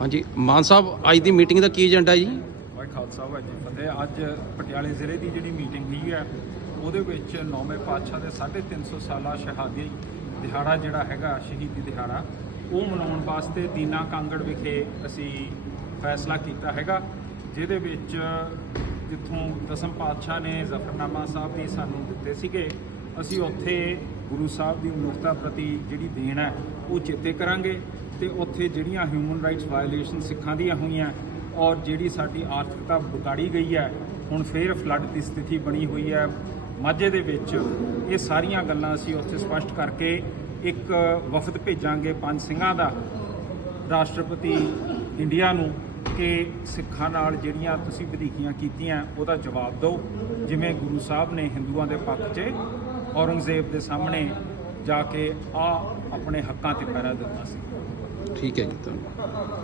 ਹਾਂਜੀ, ਮਾਨ ਸਾਹਿਬ, ਅੱਜ ਦੀ ਮੀਟਿੰਗ ਦਾ ਕੀ ਏਜੰਡਾ ਜੀ? ਵਾਹਿ ਖਾਲਸਾ, ਵਾਹਿ ਜੀ ਫਤਿਹ। ਅੱਜ ਪਟਿਆਲੇ ਜ਼ਿਲ੍ਹੇ ਦੀ ਜਿਹੜੀ ਮੀਟਿੰਗ ਹੋਈ ਹੈ, ਉਹਦੇ ਵਿੱਚ ਨੌਵੇਂ ਪਾਤਸ਼ਾਹ ਦੇ 350 ਸਾਲਾ ਸ਼ਹਾਦੀ ਦਿਹਾੜਾ ਜਿਹੜਾ ਹੈਗਾ, ਸ਼ਹੀਦੀ ਦਿਹਾੜਾ, ਉਹ ਮਨਾਉਣ ਵਾਸਤੇ ਦੀਨਾ ਕਾਂਗੜ ਵਿਖੇ ਅਸੀਂ ਫੈਸਲਾ ਕੀਤਾ ਹੈਗਾ, ਜਿਹਦੇ ਵਿੱਚ ਜਿੱਥੋਂ ਦਸਮ ਪਾਤਸ਼ਾਹ ਨੇ ਜ਼ਫਰਨਾਮਾ ਸਾਹਿਬ ਵੀ ਸਾਨੂੰ ਦਿੱਤੇ ਸੀਗੇ, ਅਸੀਂ ਉੱਥੇ ਗੁਰੂ ਸਾਹਿਬ ਦੀ ਮਨੁੱਖਤਾ ਪ੍ਰਤੀ ਜਿਹੜੀ ਦੇਣ ਹੈ, ਉਹ ਚੇਤੇ ਕਰਾਂਗੇ। ਤੇ ਉੱਥੇ ਜਿਹੜੀਆਂ ਹਿਊਮਨ ਰਾਈਟਸ ਵਾਇਓਲੇਸ਼ਨ ਸਿੱਖਾਂ ਦੀਆਂ ਹੋਈਆਂ ਔਰ ਜਿਹੜੀ ਸਾਡੀ ਆਰਥਿਕਤਾ ਵਿਗਾੜੀ ਗਈ ਹੈ, ਹੁਣ ਫੇਰ ਫਲੱਡ ਦੀ ਸਥਿਤੀ ਬਣੀ ਹੋਈ ਹੈ। ਮਾਝੇ ਦੇ ਵਿੱਚ ਇਹ ਸਾਰੀਆਂ ਗੱਲਾਂ ਅਸੀਂ ਉੱਥੇ ਸਪਸ਼ਟ ਕਰਕੇ ਇੱਕ ਵਫਦ ਭੇਜਾਂਗੇ ਪੰਜ ਸਿੰਘਾਂ ਦਾ, ਰਾਸ਼ਟਰਪਤੀ ਇੰਡੀਆ ਨੂੰ ਕਿ ਸਿੱਖਾਂ ਨਾਲ ਜਿਹੜੀਆਂ ਤੁਸੀਂ ਵਧੀਕੀਆਂ ਕੀਤੀਆਂ, ਉਹਦਾ ਜਵਾਬ ਦਿਓ। ਜਿਵੇਂ ਗੁਰੂ ਸਾਹਿਬ ਨੇ ਹਿੰਦੂਆਂ ਦੇ ਪੱਖ 'ਚ ਔਰੰਗਜ਼ੇਬ ਦੇ ਸਾਹਮਣੇ ਜਾ ਕੇ ਆ ਆਪਣੇ ਹੱਕਾਂ ਤੇ ਪਹਿਰਾ ਦਿੱਤਾ ਸੀ। ਠੀਕ ਹੈ ਜੀ ਧੰਨਵਾਦ।